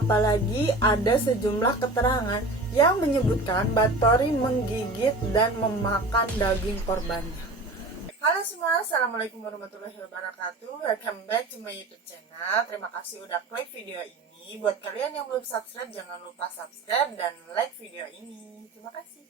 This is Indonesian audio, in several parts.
Apalagi ada sejumlah keterangan yang menyebutkan Bathory menggigit dan memakan daging korbannya. Halo semua, assalamualaikum warahmatullahi wabarakatuh. Welcome back to my YouTube channel. Terima kasih udah klik video ini. Buat kalian yang belum subscribe, jangan lupa subscribe dan like video ini. Terima kasih.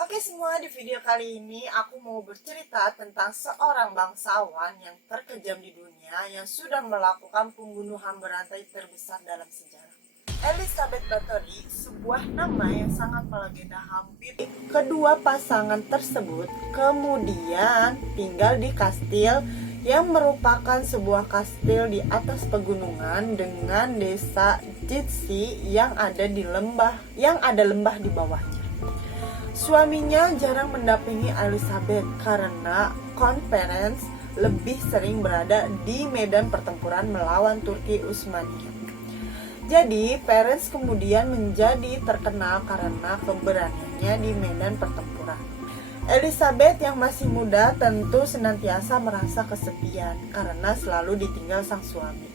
Oke semua, di video kali ini aku mau bercerita tentang seorang bangsawan yang terkejam di dunia yang sudah melakukan pembunuhan berantai terbesar dalam sejarah. Elizabeth Bathory, sebuah nama yang sangat melegenda hampir. Kedua pasangan tersebut kemudian tinggal di kastil yang merupakan sebuah kastil di atas pegunungan dengan desa Jitsi yang ada lembah di bawahnya. Suaminya jarang mendampingi Elizabeth karena Crown Prince lebih sering berada di medan pertempuran melawan Turki Utsmaniyah. Jadi, Prince kemudian menjadi terkenal karena keberaniannya di medan pertempuran. Elizabeth yang masih muda tentu senantiasa merasa kesepian karena selalu ditinggal sang suami.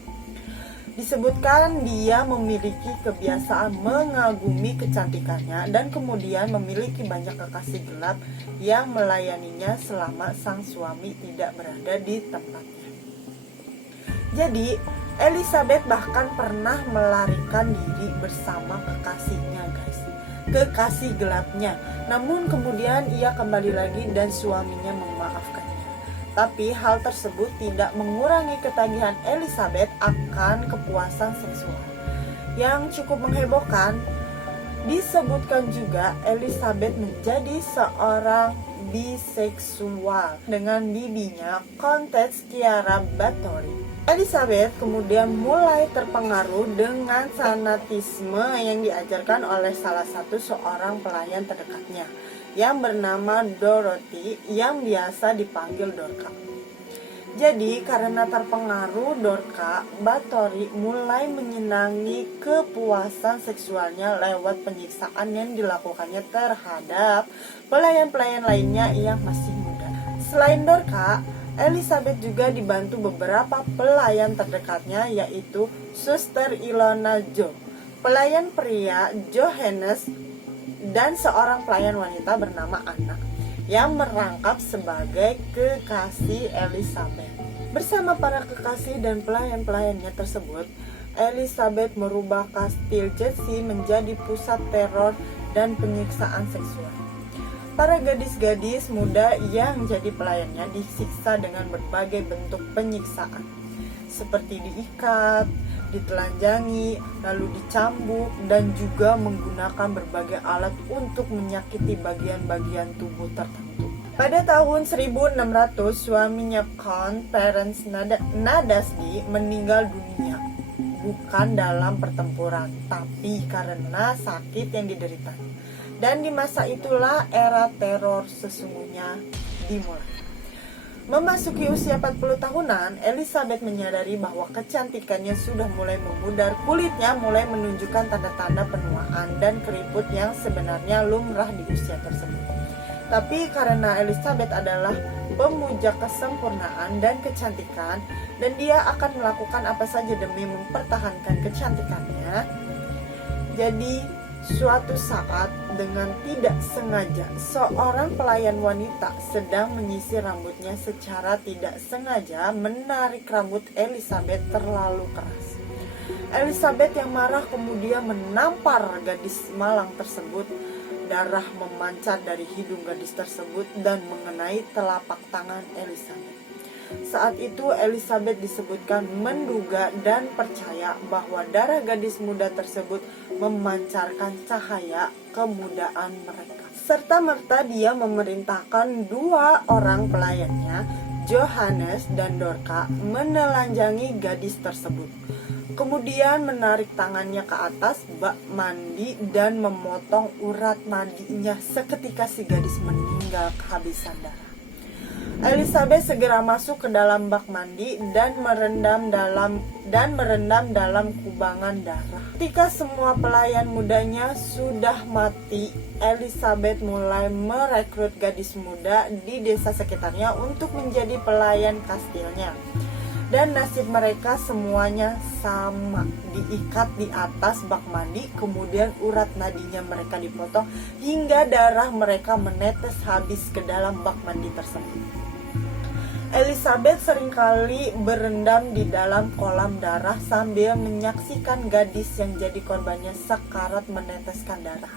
Disebutkan dia memiliki kebiasaan mengagumi kecantikannya dan kemudian memiliki banyak kekasih gelap yang melayaninya selama sang suami tidak berada di tempatnya. Jadi, Elizabeth bahkan pernah melarikan diri bersama kekasihnya, guys. Kekasih gelapnya. Namun kemudian ia kembali lagi dan suaminya memaafkannya. Tapi hal tersebut tidak mengurangi ketagihan Elizabeth akan kepuasan seksual. Yang cukup menghebohkan, disebutkan juga Elizabeth menjadi seorang biseksual dengan bibinya Countess Chiara Bathory. Elizabeth kemudian mulai terpengaruh dengan fanatisme yang diajarkan oleh salah satu seorang pelayan terdekatnya yang bernama Dorothy yang biasa dipanggil Dorka. Jadi karena terpengaruh Dorka, Bathory mulai menyenangi kepuasan seksualnya lewat penyiksaan yang dilakukannya terhadap pelayan-pelayan lainnya yang masih muda. Selain Dorka, Elizabeth juga dibantu beberapa pelayan terdekatnya yaitu Suster Ilona Jo, pelayan pria Johannes, dan seorang pelayan wanita bernama Anna yang merangkap sebagai kekasih Elizabeth. Bersama para kekasih dan pelayan-pelayannya tersebut, Elizabeth merubah kastil Jitsi menjadi pusat teror dan penyiksaan seksual. Para gadis-gadis muda yang jadi pelayannya disiksa dengan berbagai bentuk penyiksaan, seperti diikat, ditelanjangi, lalu dicambuk, dan juga menggunakan berbagai alat untuk menyakiti bagian-bagian tubuh tertentu. Pada tahun 1600, suaminya Count Prince Nadasdi meninggal dunia, bukan dalam pertempuran, tapi karena sakit yang dideritanya. Dan di masa itulah era teror sesungguhnya dimulai. Memasuki usia 40 tahunan, Elizabeth menyadari bahwa kecantikannya sudah mulai memudar, kulitnya mulai menunjukkan tanda-tanda penuaan dan keriput yang sebenarnya lumrah di usia tersebut. Tapi karena Elizabeth adalah pemuja kesempurnaan dan kecantikan, dan dia akan melakukan apa saja demi mempertahankan kecantikannya, jadi suatu saat dengan tidak sengaja seorang pelayan wanita sedang menyisir rambutnya secara tidak sengaja menarik rambut Elizabeth terlalu keras. Elizabeth yang marah kemudian menampar gadis malang tersebut. Darah memancar dari hidung gadis tersebut dan mengenai telapak tangan Elizabeth. Saat itu Elizabeth disebutkan menduga dan percaya bahwa darah gadis muda tersebut memancarkan cahaya kemudaan mereka. Serta-merta dia memerintahkan dua orang pelayannya, Johannes dan Dorka, menelanjangi gadis tersebut. Kemudian menarik tangannya ke atas bak mandi dan memotong urat nadinya seketika si gadis meninggal kehabisan darah. Elizabeth segera masuk ke dalam bak mandi dan merendam dalam kubangan darah. Ketika semua pelayan mudanya sudah mati, Elizabeth mulai merekrut gadis muda di desa sekitarnya untuk menjadi pelayan kastilnya. dan nasib mereka semuanya sama, diikat di atas bak mandi, kemudian urat nadinya mereka dipotong hingga darah mereka menetes habis ke dalam bak mandi tersebut. Elizabeth seringkali berendam di dalam kolam darah sambil menyaksikan gadis yang jadi korbannya sekarat meneteskan darah.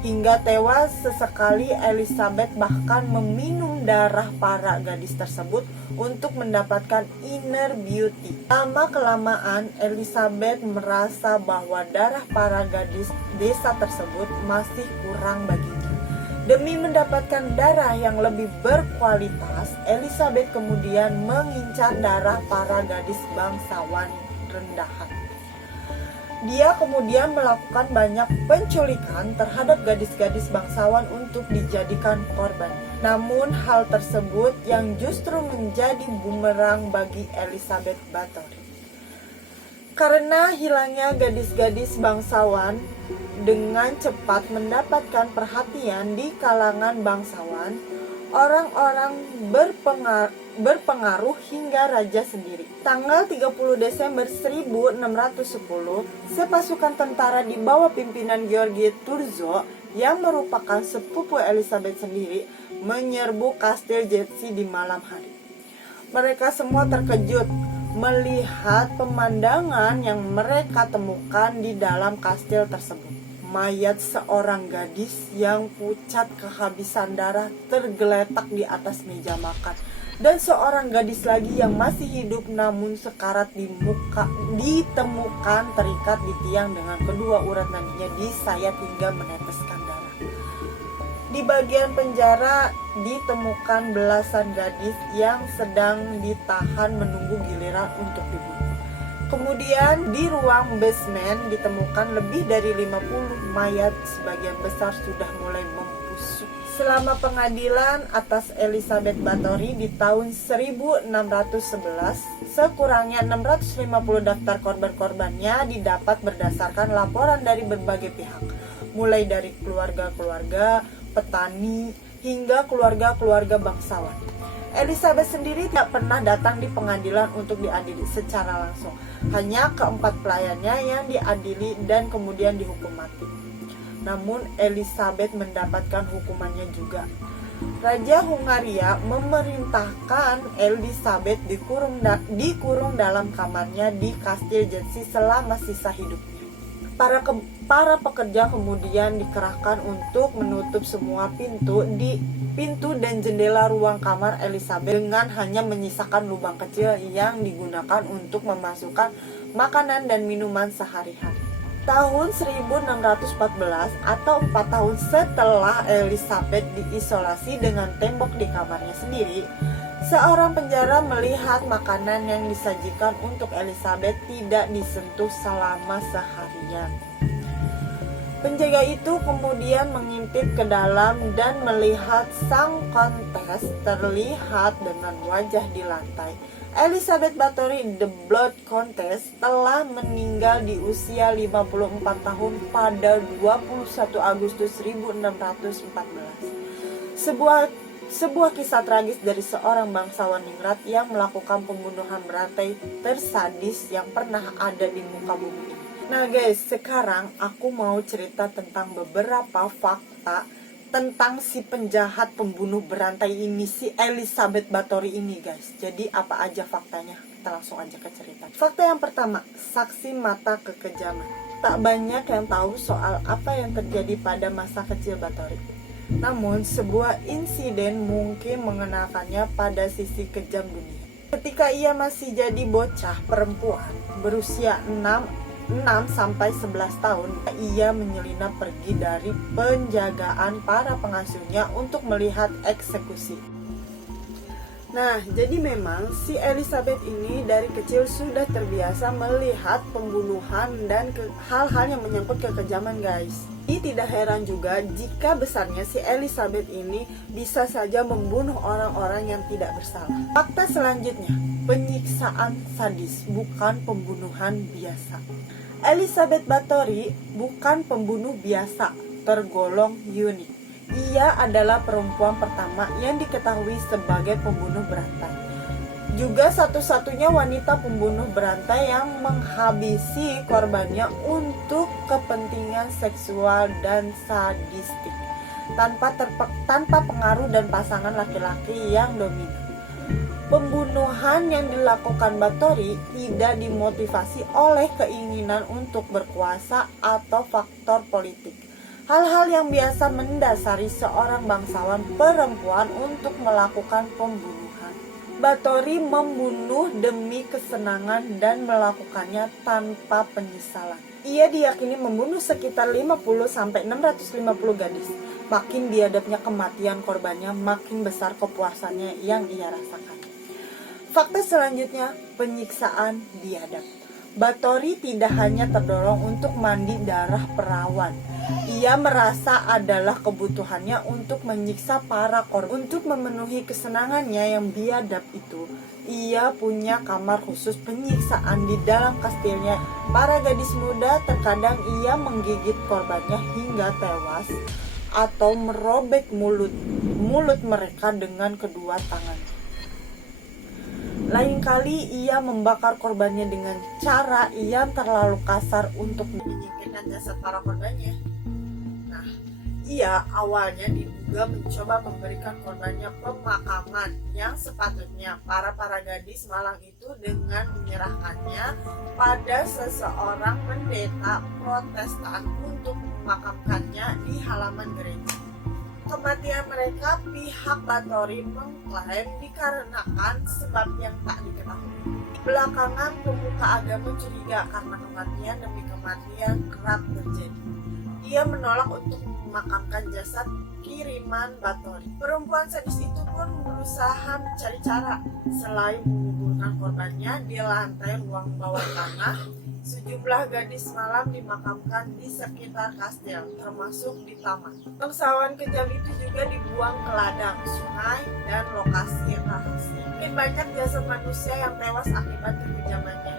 Hingga tewas sesekali, Elizabeth bahkan meminum darah para gadis tersebut untuk mendapatkan inner beauty. Lama-kelamaan, Elizabeth merasa bahwa darah para gadis desa tersebut masih kurang baginya. Demi mendapatkan darah yang lebih berkualitas, Elizabeth kemudian mengincar darah para gadis bangsawan rendahan. Dia kemudian melakukan banyak penculikan terhadap gadis-gadis bangsawan untuk dijadikan korban. Namun hal tersebut yang justru menjadi bumerang bagi Elizabeth Bathory. Karena hilangnya gadis-gadis bangsawan dengan cepat mendapatkan perhatian di kalangan bangsawan, orang-orang berpengaruh hingga raja sendiri. Tanggal 30 Desember 1610, sepasukan tentara di bawah pimpinan George Turzo yang merupakan sepupu Elizabeth sendiri menyerbu kastil Jersey di malam hari. Mereka semua terkejut melihat pemandangan yang mereka temukan di dalam kastil tersebut. Mayat seorang gadis yang pucat kehabisan darah tergeletak di atas meja makan, dan seorang gadis lagi yang masih hidup namun sekarat ditemukan terikat di tiang dengan kedua urat nadinya disayat hingga meneteskan darah. Di bagian penjara ditemukan belasan gadis yang sedang ditahan menunggu giliran untuk dibunuh. Kemudian di ruang basement ditemukan lebih dari 50 mayat, sebagian besar sudah mulai membusuk. Selama pengadilan atas Elizabeth Bathory di tahun 1611, sekurangnya 650 daftar korban-korbannya didapat berdasarkan laporan dari berbagai pihak, mulai dari keluarga-keluarga, petani, hingga keluarga-keluarga bangsawan. Elizabeth sendiri tidak pernah datang di pengadilan untuk diadili secara langsung. Hanya keempat pelayannya yang diadili dan kemudian dihukum mati. Namun Elizabeth mendapatkan hukumannya juga. Raja Hungaria memerintahkan Elizabeth dikurung dalam kamarnya di kastil Jersey selama sisa hidupnya. Para pekerja kemudian dikerahkan untuk menutup semua pintu dan jendela ruang kamar Elizabeth dengan hanya menyisakan lubang kecil yang digunakan untuk memasukkan makanan dan minuman sehari-hari. Tahun 1614 atau 4 tahun setelah Elizabeth diisolasi dengan tembok di kamarnya sendiri, seorang penjara melihat makanan yang disajikan untuk Elizabeth tidak disentuh selama seharian. Penjaga itu kemudian mengintip ke dalam dan melihat sang kontes terlihat dengan wajah di lantai. Elizabeth Bathory, the Blood Countess, telah meninggal di usia 54 tahun pada 21 Agustus 1614. Sebuah kisah tragis dari seorang bangsawan ningrat yang melakukan pembunuhan berantai tersadis yang pernah ada di muka bumi ini. Nah guys, sekarang aku mau cerita tentang beberapa fakta tentang si penjahat pembunuh berantai ini, si Elizabeth Bathory ini guys. Jadi apa aja faktanya? Kita langsung aja ke cerita. Fakta yang pertama, saksi mata kekejaman. Tak banyak yang tahu soal apa yang terjadi pada masa kecil Bathory. Namun sebuah insiden mungkin mengenalkannya pada sisi kejam dunia. Ketika ia masih jadi bocah perempuan berusia 6-11 tahun, ia menyelinap pergi dari penjagaan para pengasuhnya untuk melihat eksekusi. Nah, jadi memang si Elizabeth ini dari kecil sudah terbiasa melihat pembunuhan dan hal-hal yang menyangkut kekejaman guys. Ini tidak heran juga jika besarnya si Elizabeth ini bisa saja membunuh orang-orang yang tidak bersalah. Fakta selanjutnya, penyiksaan sadis bukan pembunuhan biasa. Elizabeth Bathory bukan pembunuh biasa, tergolong unik. Ia adalah perempuan pertama yang diketahui sebagai pembunuh berantai. juga satu-satunya wanita pembunuh berantai yang menghabisi korbannya untuk kepentingan seksual dan sadistik tanpa pengaruh dan pasangan laki-laki yang dominan. Pembunuhan yang dilakukan Báthory tidak dimotivasi oleh keinginan untuk berkuasa atau faktor politik. Hal-hal yang biasa mendasari seorang bangsawan perempuan untuk melakukan pembunuhan. Báthory membunuh demi kesenangan dan melakukannya tanpa penyesalan. Ia diyakini membunuh sekitar 50-650 gadis. Makin biadabnya kematian korbannya, makin besar kepuasannya yang ia rasakan. Fakta selanjutnya, penyiksaan biadab. Báthory tidak hanya terdorong untuk mandi darah perawan. Ia merasa adalah kebutuhannya untuk menyiksa para korban. Untuk memenuhi kesenangannya yang biadab itu, ia punya kamar khusus penyiksaan di dalam kastilnya. Para gadis muda terkadang ia menggigit korbannya hingga tewas atau merobek mulut mereka dengan kedua tangannya. Lain kali ia membakar korbannya dengan cara yang terlalu kasar untuk menyingkirkan jasad para korbannya. Nah, ia awalnya diduga mencoba memberikan korbannya pemakaman yang sepatutnya para gadis malang itu dengan menyerahkannya pada seseorang pendeta Protestan untuk memakamkannya di halaman gereja. Kematian mereka pihak Báthory mengklaim dikarenakan sebab yang tak diketahui. Belakangan pemuka agama curiga karena kematian demi kematian kerap terjadi. Ia menolak untuk memakamkan jasad kiriman Báthory. Perempuan sadis itu pun berusaha mencari cara. Selain menguburkan korbannya di lantai ruang bawah tanah, sejumlah gadis malam dimakamkan di sekitar kastil, termasuk di taman. Bangsawan kejam itu juga dibuang ke ladang, sungai, dan lokasi rahasia. Makin banyak jasad manusia yang tewas akibat kekejamannya.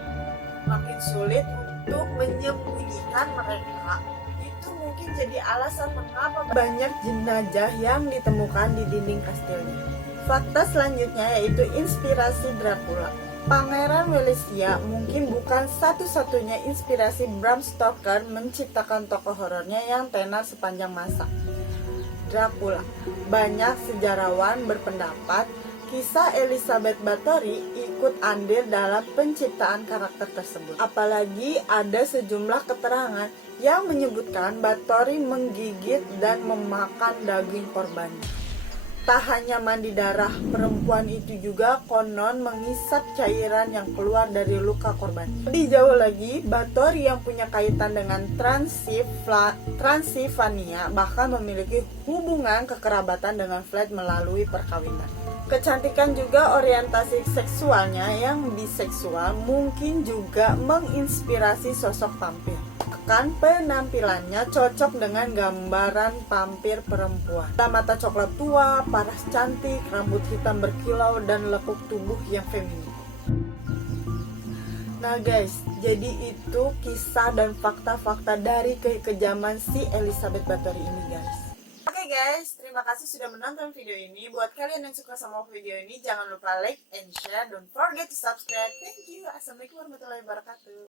Makin sulit untuk menyembunyikan mereka. Itu mungkin jadi alasan mengapa banyak jenazah yang ditemukan di dinding kastilnya. Fakta selanjutnya yaitu inspirasi Dracula. Pangeran Wallachia mungkin bukan satu-satunya inspirasi Bram Stoker menciptakan tokoh horornya yang tenar sepanjang masa, Dracula. Banyak sejarawan berpendapat kisah Elizabeth Báthory ikut andil dalam penciptaan karakter tersebut. Apalagi ada sejumlah keterangan yang menyebutkan Báthory menggigit dan memakan daging korbannya. Tak hanya mandi darah, perempuan itu juga konon mengisap cairan yang keluar dari luka korban. Lebih jauh lagi, Báthory yang punya kaitan dengan Transilvania bahkan memiliki hubungan kekerabatan dengan Vlad melalui perkawinan. Kecantikan juga orientasi seksualnya yang biseksual mungkin juga menginspirasi sosok vampir. Kan penampilannya cocok dengan gambaran vampir perempuan. Mata coklat tua, paras cantik, rambut hitam berkilau, dan lekuk tubuh yang feminin. Nah guys, jadi itu kisah dan fakta-fakta dari kekejaman si Elizabeth Báthory ini guys. Oke guys, terima kasih sudah menonton video ini. Buat kalian yang suka sama video ini, jangan lupa like and share. Don't forget to subscribe. Thank you. Assalamualaikum warahmatullahi wabarakatuh.